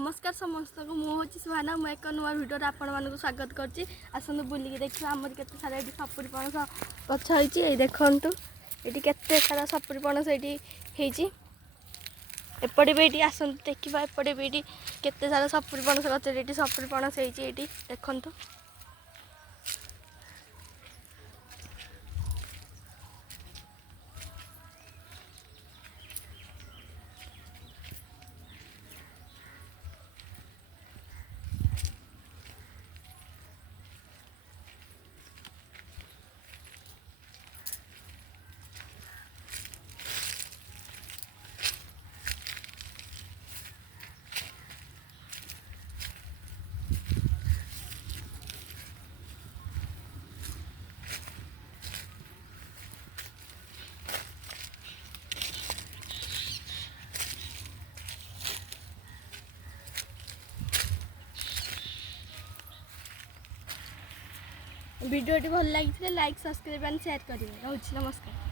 नमस्कार समस्त को मुझे सुहाना मु एक नुआ भिडियो आपण स्वागत करछि। आसନ୍ତୁ बुलिकी देखिबा हमर केते सारा एटी सपुरी पणस गछ होईछि। ए देखंतु एटी केते सारा सपुरी पणस एटी हेछि। एपटे भी एटी आसନ୍ତୁ देखिबा एपटे भी एटी केते सारा सपुरी पणस गछ एटी सपुरी पणस हेछि। एटी देखंतु वीडियो भल लगी लाइक सब्सक्राइब एंड शेयर करेंगे। रोज नमस्कार।